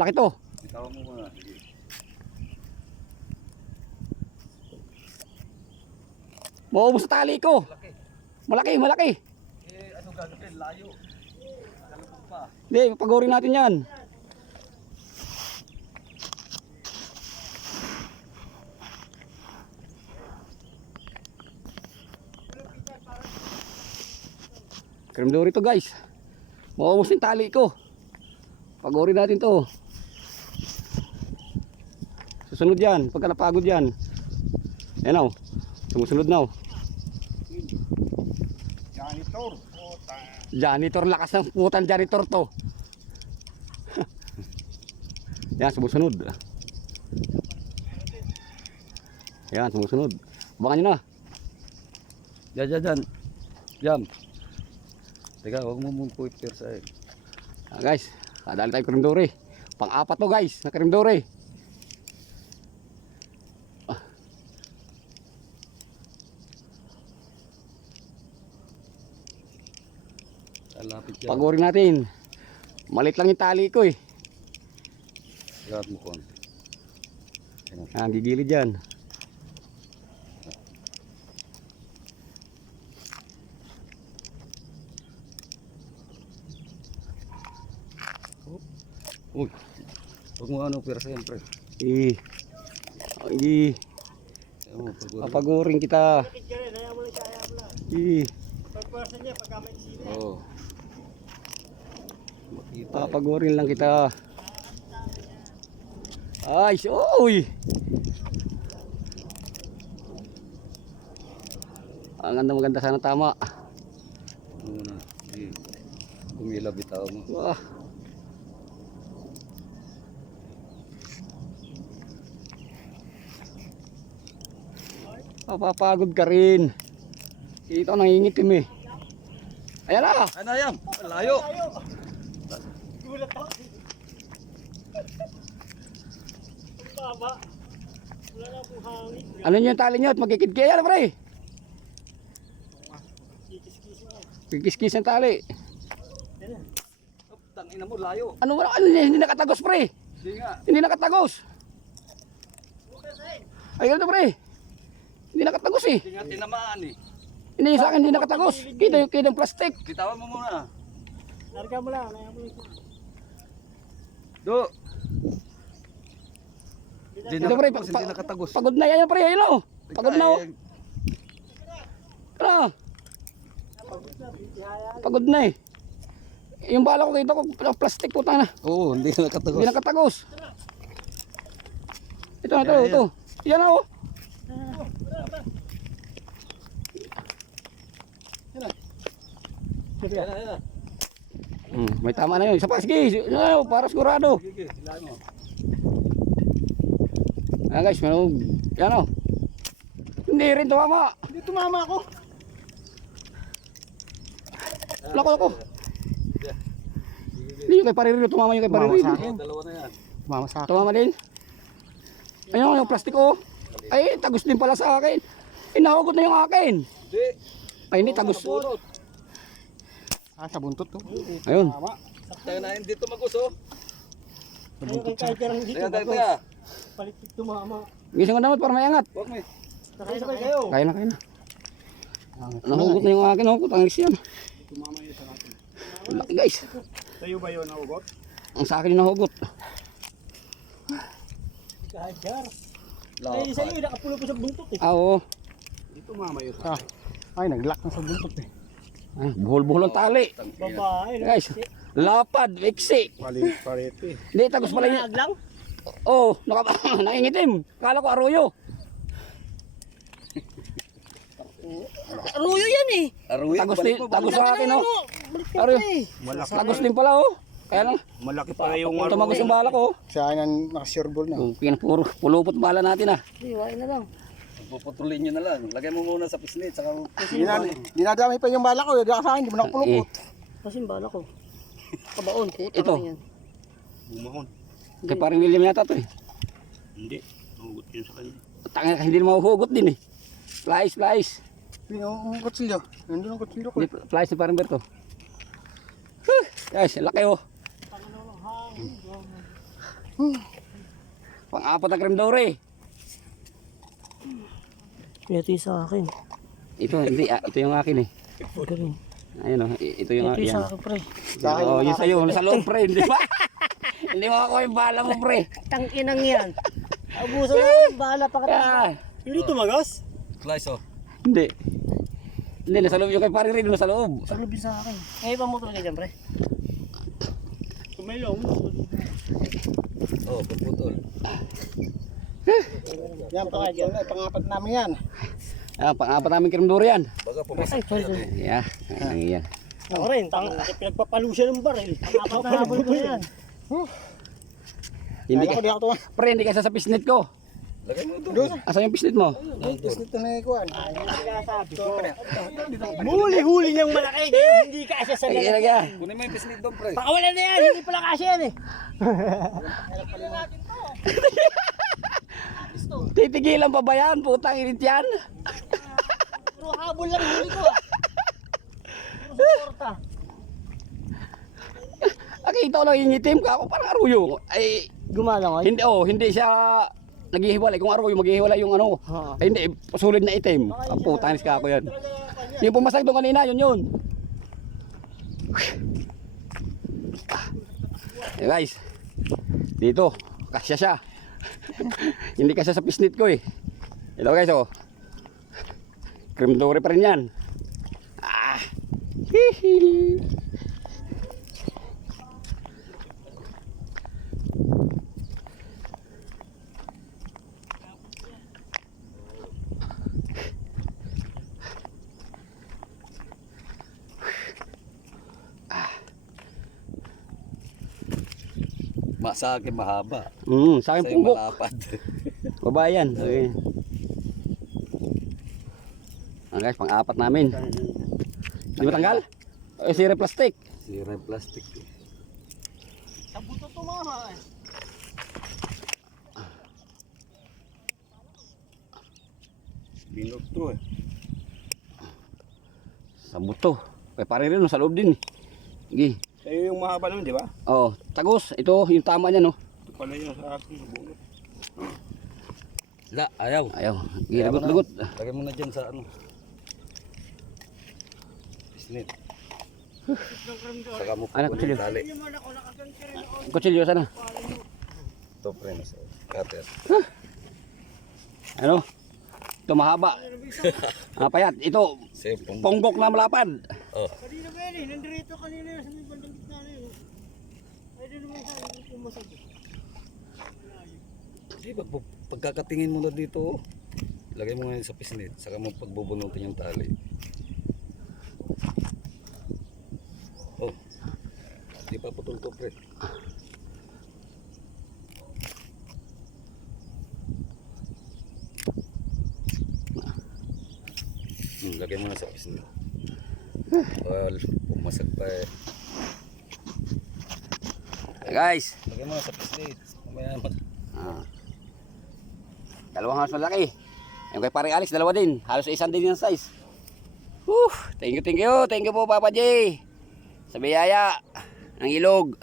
malaki to. Bitawan mo muna. Sige. Maubos sa tali ko. Malaki. Malaki. Eh, ano gagawin? Layo. Nakalapag pa. Hindi, pagurin natin yan. Kremdori to guys. Maubos yung tali ko. Pagurin natin to. Susunod yan, pagka napagod yan. Yan o, sumusunod na o. Janitor. Janitor, lakas ng putang janitor to. Yan, sumusunod. Yan, sumusunod. Abangan nyo na. Diyan. Jam. Teka, huwag mo mong puwipir sa akin. Guys, kadali tayo kremdori. Pang-apat to guys, na kremdori. Lapit yan. Pagurin natin. Malit lang yung tali ko eh. Sigat mo konti. Yan, gigilid yan. Uy. Huwag mo ano pira siyempre. Eh. Eh. Papagurin kita. Eh. Oo. Papagurin lang kita. Ay, uy. Ang maganda sana tama. Muna. Sige. Kumila bitaw mo. Wah. Papapagod ka rin. Ito nangingitim eh. Ayan na. Ano yan? Layo. Gulat ako. Baba. Wala na pong hangin. Ano yung tali nyo at magkikid-kaya na pre? Kikis-kis niya. Kikis-kis ang tali. Tangina mo, layo. Ano hindi nakatagos pre? Hindi nga. Hindi nakatagos. Ay ganito pre. Hindi nakatagos eh. Hindi nga tinamaan eh. Hindi sa akin hindi nakatagos. Kita yung plastic. Bitawan mo muna. Larga mo lang. Larga mo lang. Do. Ito pre, Hindi nakatagos. pagod na yan pre. Ayun o. Pagod na o. Ano? Pagod na eh. Yung bala ko dito ko plastic puta na. Oo, hindi nakatagos. Hindi nakatagos. Ito. Yan o. May tama na yun. Isa pa, sige. Para sigurado. Sige, hilahin mo. Ayan guys, yan o. Hindi rin tumama. Hindi tumama ako. Lako. Hindi yung kay Paririno, tumama yung kay Paririno. Dalawa na yan. Tumama sa akin. Tumama din. Ayun yung plastic o. Ay, tagos din pala sa akin. Inahugot na yung akin. Hindi. Ay, hindi, tagos. Sa buntot to. Ayun. Tayo na hindi tumaguso. Ayun kahit karang dito. Teka. Palikit tumama. Gising ko naman para mayangat. Huwag mo. Sakay kayo. Kaya na. Nahugot na yung akin. Nahugot. Ang yan. Tumama yun sa akin. Laki guys. Sa'yo ba yun nahugot? Ang sa akin yung nahugot. Kahit jar. Ay, sa'yo nakapulo po sa buntot eh. Oo. Hindi tumama yun sa akin. Ay, nag-lock na sa buntot eh. Buhol-buhol ang tali. Babae. Guys, lapad, iksi. Palete. Hindi, tagos pala yun. Aglang? Oo, nangingitim. Kala ko arroyo. Aruyo yan eh. Aruya. Tagos sa akin oh. Arroyo. Tagos din pala oh. Kaya lang, Malaki pala yung tumagos yung bala ko. Sa akin ang nakasureball na. Puro pulupot bala natin ah. Iwain na lang. Puputulin nyo na lang. Lagay mo muna sa pisnit. Saka Dinadami pa yung bala ko. Sa akin, hindi mo nakapulupot. Kasi bala ko. Kabaon. Ito. Bumahon. Kay parang William yata to eh. Hindi. Nahugot yun sa kanya. Tangin ka, hindi na mahuhugot din eh. Flies. Ang kutsilyo. Nandun ang kutsilyo ko. Hindi, flies ni parang Berto. Guys, laki oh. Pang-apat na creme dore. Ito yung sa akin. Ito, hindi, ito yung akin eh. Galing. Ayun oh, ito yung Ito yung akin. sa akin, pre. Oh, yun sa'yo, sa loob pre, hindi ba? Hindi mo ako yung bala mo pre. Tangkinang yan. Abuso na ako ng bahala pa ka. Ah, Hindi tumagas. Slice oh. hindi. Hindi, nasa loob yung kay pare rin, nasa loob. Sa lubin sa akin. Ngayon pa mo talaga dyan, pre. Kumailong. Oh, puputol. Yan, pangapat namin yan. Ah, pang-apat namin creme dore yan. Baga pumasok. Ay, sorry, sorry. Yeah, yan. Ako rin, pinagpapalo siya ng baril. Apat na habol ko yan. Hindi Ako ka, di ako tuwa. pre, hindi ka sa pisnit ko. Lagay mo doon. Asa yung pisnit mo? Ito na ikuan. Huli-huli niyang malaki. Kaya hindi ka asya sa Ay, lalaki. ilagay. Kunin mo yung pisnit doon, pre. Pakawalan na yan. Hindi pala kasya yan eh. Titigilan pa ba yan? Putang init yan. Pero habol lang huli ko ah. Puro suporta. Nakita ko lang yung itim ka ako, parang aruyo. Ay, Gumalang ay. hindi siya naghihiwalay. Kung aruyo, maghihiwalay yung ano. Ha. Ay, hindi, sulit na itim. Ang putanis ka ako yan. Yung pumasag doon kanina, yun. Eh guys, dito, kasya siya. Hindi kasya sa pisnit ko eh. Ito guys oh. Creme dore pa rin yan. Ah. Hihi. Sa akin mahaba. Sa akin Sa'yo punggok. malapad. Babayan. Okay. Ah guys, pang-apat namin. Hindi mo tanggal? Eh, sira plastic. Sira yung plastic. Sa buto tumama eh. Binog to eh. Sa buto. Kaya pare rin, sa loob din. Sige. Sa'yo yung mahaba naman, di ba? Oh, tagos. Ito, yung tama niya, no? Ito pala yung sa akin. Bunot. La, ayaw. Ayaw. Sige, lagot. Lagay mo na dyan sa ano. Pisnit. Saka mo Anak, pupunin kutsilyo. tali. Kutsilyo, sana. Ito, pre, nasa cutter. Ano? Ito mahaba. Payat. Ito, Save pong. ponggok na malapad. Oh. Kanina ba yan eh? Nandito kanina yung sa may bandang gitna na yun. Ay, doon naman sa akin pumasag. Di ba, pagkakatingin mo na dito, oh. Lagay mo ngayon sa pisnit. Saka mo pagbubunutin yung tali. Oh. Di pa putol to, pre. Lagay mo na sa pisnit. Well, pumasag pa eh. Hey guys. Lagay mo na sa pisnit. Mamaya mag... Dalawang halos malaki. Yung kay pare Alex, dalawa din. Halos isang din yung size. Thank you. Thank you po, Papa J. Sa biyaya ng ilog.